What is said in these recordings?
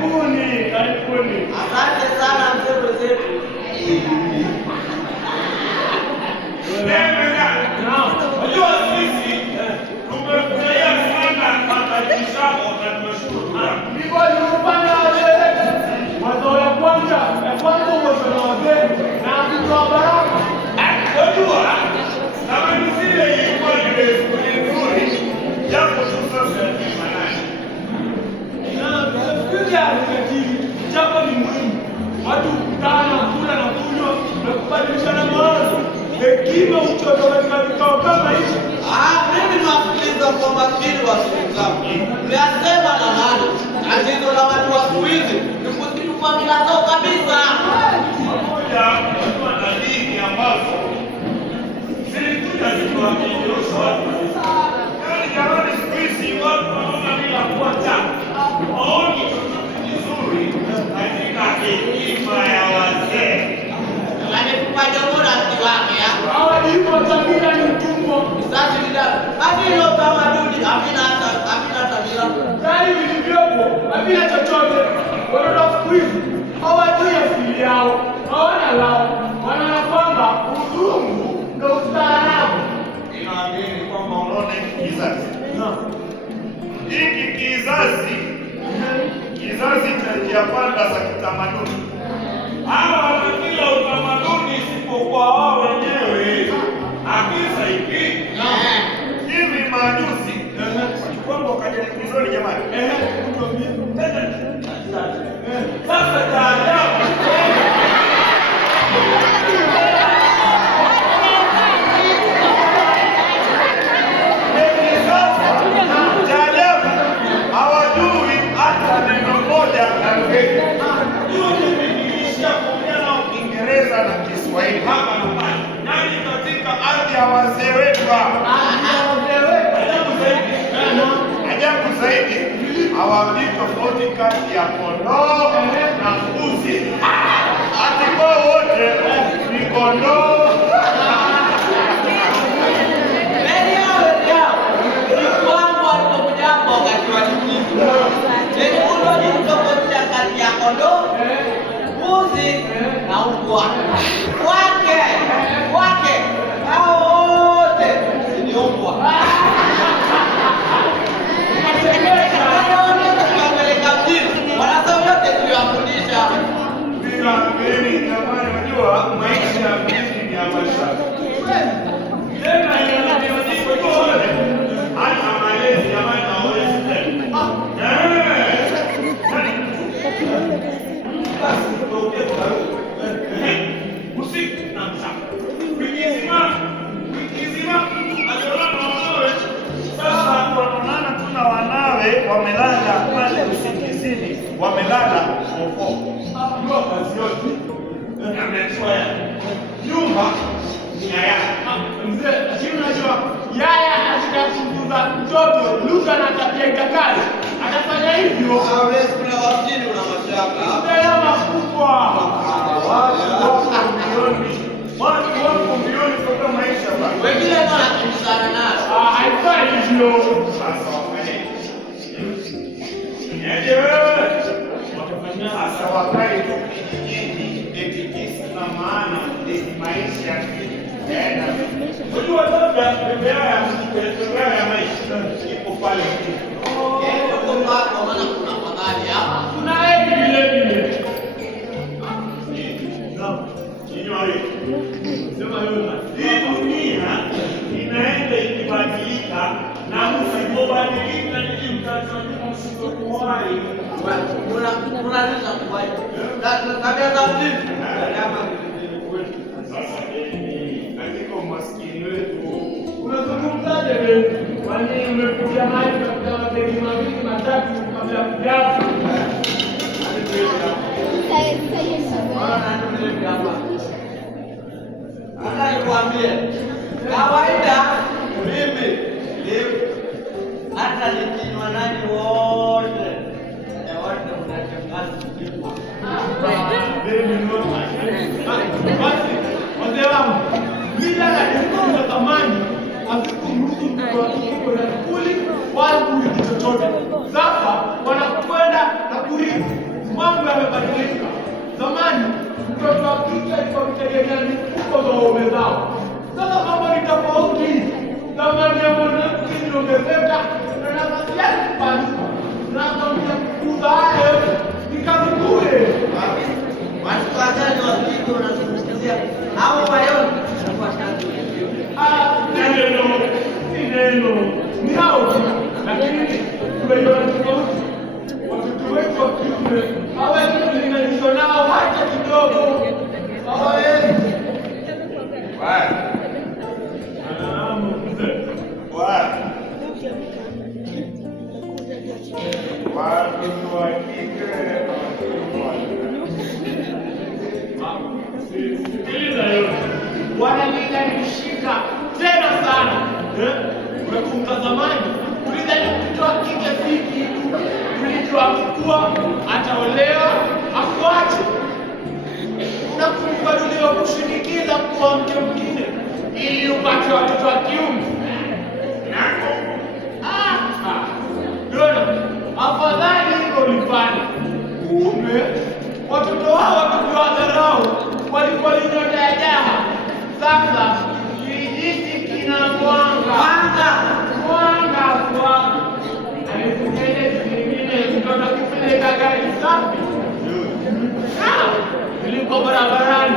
Karibuni. Asante sana mzee wetu. Unajua sisi tumefurahia sana maandalizi yako na tunashukuru. Ndipo tulipanda wazee. Mazao ya kwanza uwezo na wazee na kutoa baraka. Unajua kama ni zile ilikuwa ni nzuri. Japo sasa ni manani. Jambo ni muhimu. Watu kukutana, kula na kunywa na kubadilishana mawazo. Hekima hutoka katika vikao kama hivi. Mimi nasikiliza kwa makini wasikilizaji. Mnasema na nani? Tatizo la watu wa siku hizi ni kusifu familia zao kabisa. Pamoja na dini ambazo zilikuja zikiwakilisha watu. Yaani jamani, siku hizi watu wanaona bila kuacha. Maoni nzuri katika hekima ya wazee. Amekupa jambo la kiwake hapo. Hawa ni tabia ni mtumbo. Sasa ni dawa. Hadi hiyo tamaduni hamina tabia. Yaani vilivyopo havina chochote. Watoto siku hizi hawajui asili yao. Hawana lao. Wanaona kwamba uzungu ndio ustaarabu. Ninaamini kwamba unaona hiki kizazi. Hiki kizazi cha njia panda za kitamaduni. Hawa wana kila utamaduni isipokuwa wao wenyewe. Akisa hivi majuzi kwamba ukajelekizoni jamani. Sasa taajabu. Hawajui hata neno moja la lugha. Kiingereza na Kiswahili hapa na pale. Nani katika ardhi ya wazee wetu hapa? Ajabu zaidi hawajui tofauti kati ya kondoo na mbuzi. Ati kwa wote ni kondoo. Na mbwa wake hao wote ni mbwa. Wanasema yote tuliwafundisha. Bila mgeni jamani, unajua maisha ya mjini ni ya mashaka. Tena inanionyesha kwa hata malezi jamani hawezi tena. Basi tutoke kwa usiku na mchana. Wiki nzima ajiona na wanawe. Sasa wanaonana tuna wanawe wamelala pale usingizini, wamelala fofo. Ndio kazi yote. Yameachwa nyumba ni yaya. Mzee, lakini unajua yaya atakapofunza mtoto lugha na tabia kali. Atafanya hivyo. Hawezi kula wajini una mashaka. Ndio makubwa. Watu wako milioni kwa maisha bwana. Wengine wanakimbizana nayo. Haifai hivyo. Sasa wafanye. Niaje wewe? Sasa wakae tu kijijini eti kisa na maana eti maisha tena. Unajua labda pembea ya maisha ipo pale tu. Ndio kwa maana kuna fadhali hapa. Kuna vile vile. Hii dunia inaenda ikibadilika na usipobadilika ni mtazamo usikokuwahi. Unaweza kuwahi. Tabia za mjini. Sasa katika umaskini wetu Unazungumzaje wewe? Kwani umekuja mahali kwa mabegi mawili matatu kabla ya kujaza? Sasa nikwambie, kawaida mimi hata nikinywa nani wote mnashangaza kulipa. Basi wazee wangu, mila na desturi za zamani hazikumruhusu mtoto wa kike na skuli wala kurithi chochote. Sasa wanakwenda na kurithi. Mambo yamebadilika. Zamani mtoto wa kike alikuwa mtegemea mifuko za waume zao. Sasa mambo ni tofauti. Zamani ya mwanamke iliongezeka na nafasi yake kupanuka. Na kuambia kukuza hayo ni kazi bure. Watu watani wa kike wanazungumzia hao wayoni kwa kazi. Neno ni hao tu, lakini tunaiona tofauti. Watoto wetu wa kiume hawezi kulinganishwa nao hata kidogo. Hawawezi. watoto wa kike Sikiliza yote. Wananilinganishika tena sana. Umekumbuka zamani ulidhani mtoto wa kike si kitu, ulijua akikua ataolewa akuache. Unakumbuka tulivyokushinikiza kuwa mke mwingine ili upate watoto wa kiume. Dona, afadhali hivyo ulifanya. Kumbe watoto hao tukiwadharau walikuwa ni nyota ya jaha. Sasa kijiji kina mwanga. Alikuja ile siku nyingine mtoto akipeleka gari safi. Nilikuwa barabarani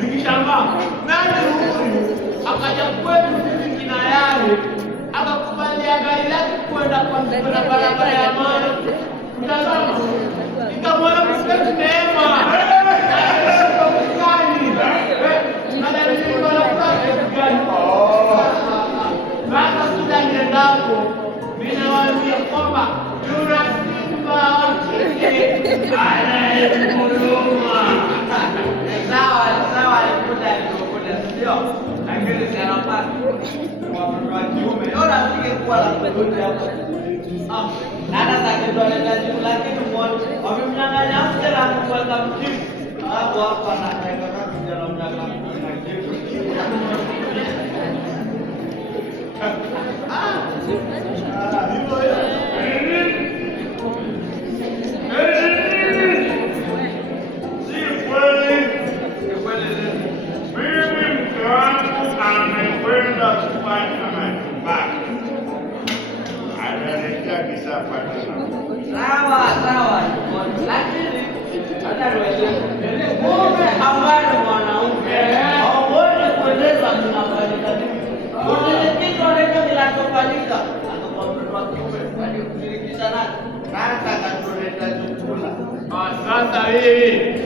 nikishangaa nani huyu akaja kwetu sisi kina yale akakubalia gari lake kwenda kwa barabara ya Mara. Mtazama, nikamwona msichana Neema. Sasa kila niendapo ninawaambia kwamba tuna simba wa kike anayemhuruma. Sawa, alikuja sio? Lakini si anapata watoto wa kiume. Ona apige kuwa la kurudi hapo. Hata za kidole cha juu lakini mmoja wamemnyang'anya mke na kumweka mjini. Hapo anataka kama kijana mdogo na kitu. amekwenda kufanya matibabu, anaelekea kisafari. Sawa, lakini hata kumbe ambaye mwanaume haone kueleza tunafanyika nini. Kitu anaitwa kinachofanyika atakuwa mtoto wa kiume waliokushirikisha nani kaka akatuleta chakula. Sasa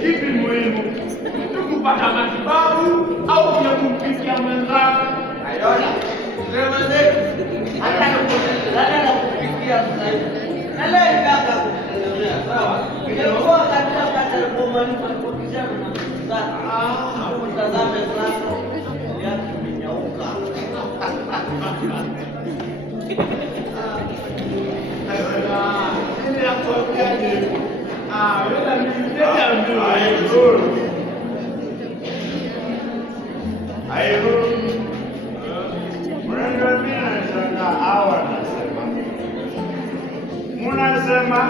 kipi muhimu, mtu kupata matibabu au pia kumpikia mwenzake? Ayona sema zetu hata kupikia sasa hivi na leo kaka kuendelea sawa. Ilikuwa katika kata alipomaliza kwa kijana na sasa utazame sasa yake imenyauka. Munasema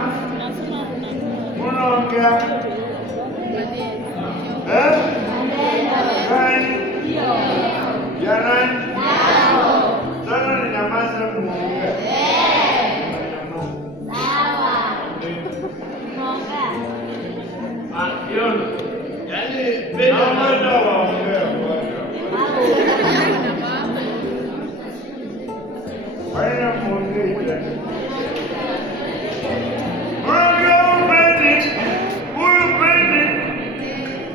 munaongea gani ya nani? Sasa ni nyamaza muongea.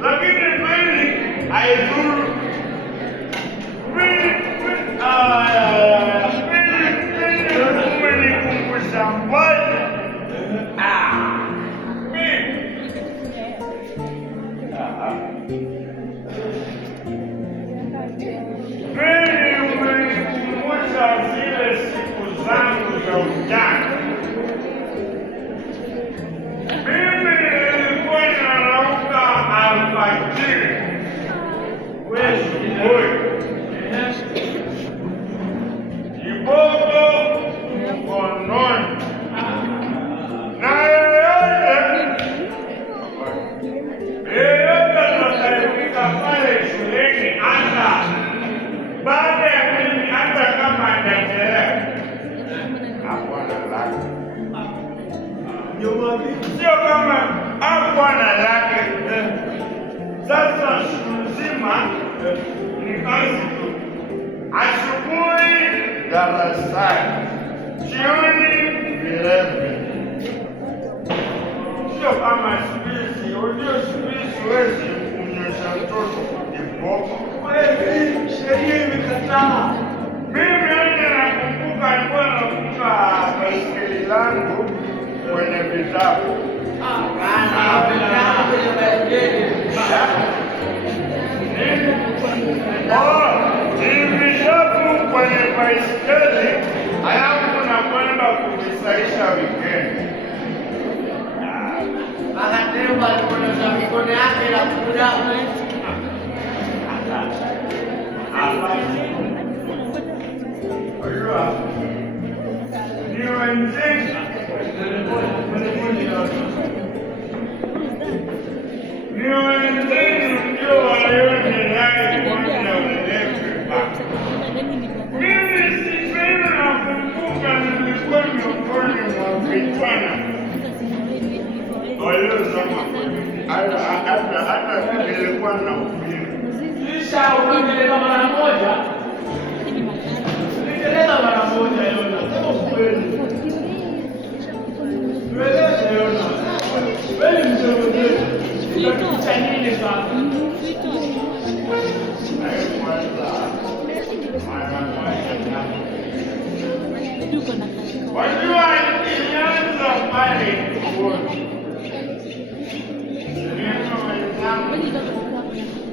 Lakini kweli haidhuru sio kama hakuwa na lake. Sasa nzima ni kazi tu, asubuhi darasani, jioni vilevile. Sio kama siku hizi, unajua siku hizi huwezi kumnyonyesha mtoto kiboko. Kweli sheria imekataa. Mimi hata nakumbuka nilikuwa nafunga baiskeli langu kwenye vitabu. Ni vitabu kwenye baiskeli, halafu nakwenda kuvisaisha wikendi. Akatemba alikuonyesha mikono yake na kuda. Unajua, ni wenzetu ndio walionidai kwenda Ulevi. Mimi sisemi, nakumbuka nilikuwa miongoni mwa vijana waliosoma hata nilikuwa na uvimbe. Kisha unaendeleza mara moja. Niteleza mara moja Yona. Sema kweli. Tueleze Yona. Wewe ni mzee. Utakuta nini sasa? Wajua ilianza pale Kigoni.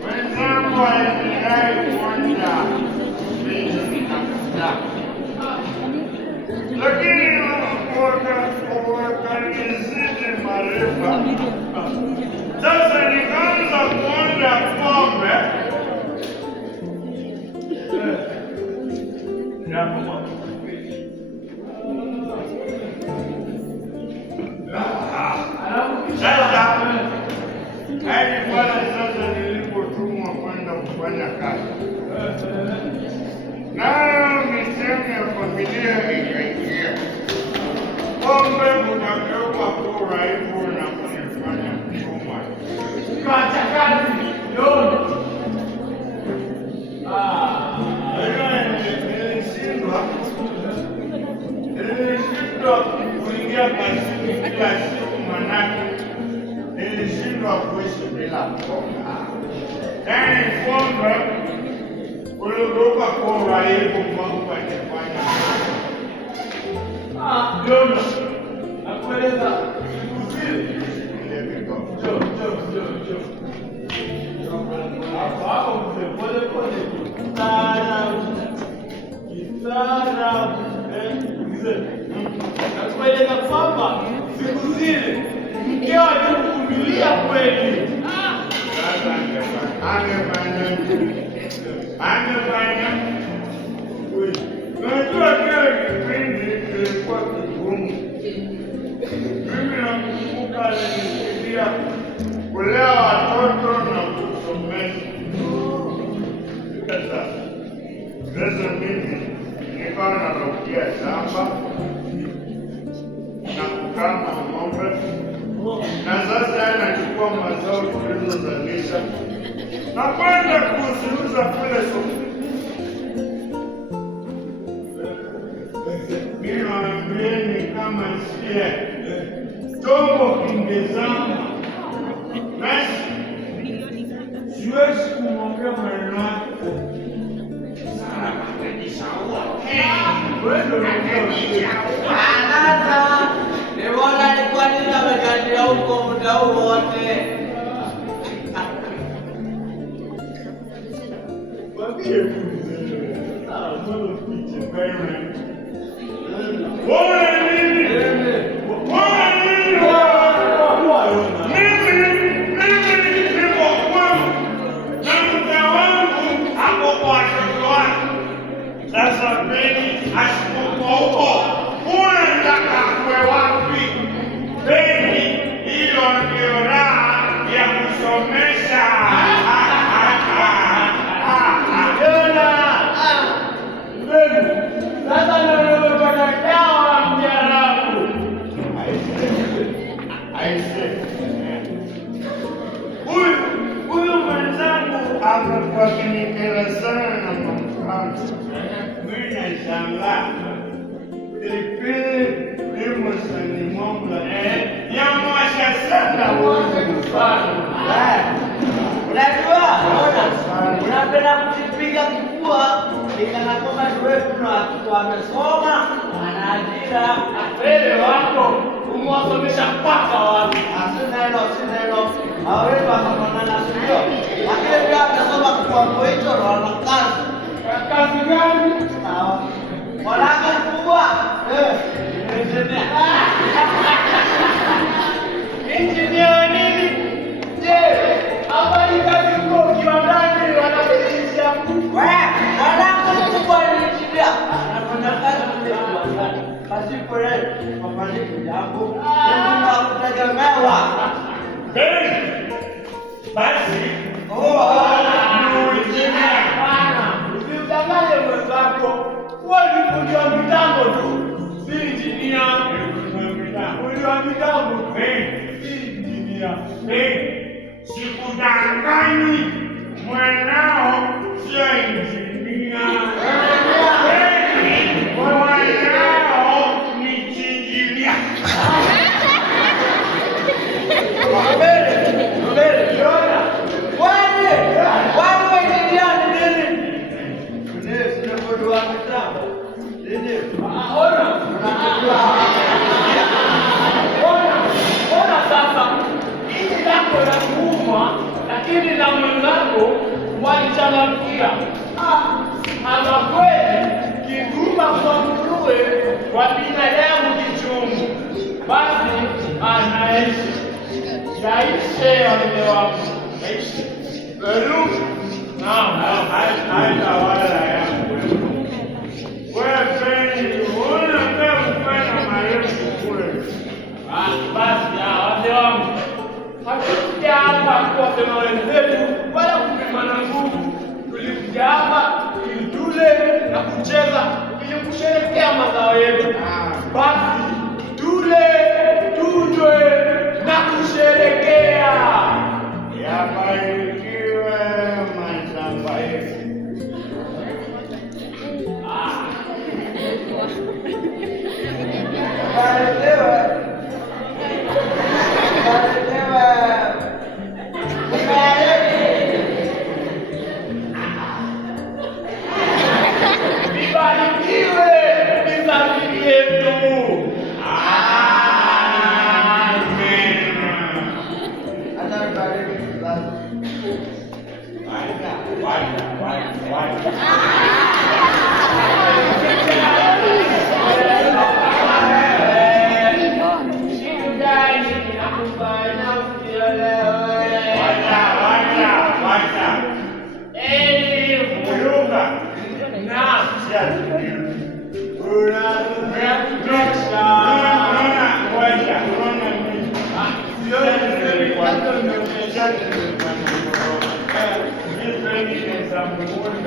Wenzangu walidai kwenda lakini wakanizidi maarifa. Sasa nikaanza kuonja pombe. Hadi pale sasa nilipotumwa kwenda kufanya kazi, nayo misemo ya familia ikaingia. Pombe unageuka kuwa uraibu na kunifanya mtumwa. Kacha kazi. Yona. Nilishindwa kuingia kazini kila siku, manake nilishindwa kuishi bila pombe. Yaani pombe uligeuka kuwa uraibu kwangu kanifanya. Yona. Nakueleza siku zile. Jo. Hapo pole pole. Kitara. Nakueleza kwamba siku zile mkeo alikuvumilia kweli. Angefanya. Unajua kile kipindi kilikuwa kigumu. Mimi nakumbuka alinisaidia kulea watoto na kusomesha. Sasa mimi nikawa narukia shamba na kukama ng'ombe, na sasa anachukua mazao tulizozalisha na kwenda kuziuza kule sokoni. Mimi naambieni kama sie chombo kingezama, basi siwezi kumwongea maneno yako. Anasa, nimeona ni kwa nini amekalia huko muda huu wote. Sasa Beni asipokuwa huko, unataka kwe wapi? Beni hiyo ndio raha Huyu mwenzangu amekuwa akinikera sana kwa mfano. Mimi nashangaa. Pilipili limo sani mwangu yamwasha sana huyu mfano. Unajua? Unapenda kujipiga kifua kana kwamba wewe kuna watu wamesoma wana ajira. Wewe wako umewasomesha mpaka wapi? Sina hilo. Hawezi wakafanana sio? Lakini pia tunasoma kiwango hicho na wana kazi. Kazi gani? Sawa. Mwanangu mkubwa. Engineer nini? Je, hapa ni kazi kwa kiwandani wanafundisha mtu. Mwanangu mkubwa ni engineer. Anafanya kazi kule kiwandani. Kazi kule wafanye jambo. Ndio kutegemewa. Basi, usimdanganye mwenzako. Wewe ni fundi wa mitambo tu, si injinia. Fundi wa mitambo tu, si injinia. Sikudangani, mwanao sio injinia. Mwanao ni chinjilia. Ona sasa, hili lako la kuuma, lakini la mwenzako walichangamkia. Ama kweli kiguma kwa nguruwe, kwa binadamu kichungu, basi anaishi. Yaishe wale wangu, yaishe. Naam, Haita wala yangu. Wewe pendi, unataka kufanya marefu kule. basi wazee wangu, hatukuja hapa kuwasema wenzetu wala kupimana nguvu. Tulikuja hapa ili tule na kucheza, ili kusherehekea mazao yetu. Basi tule, tunywe na kusherehekea. Yabarikiwe mashamba yetu. Ibarikiwe mizabibu yetu. Thank you.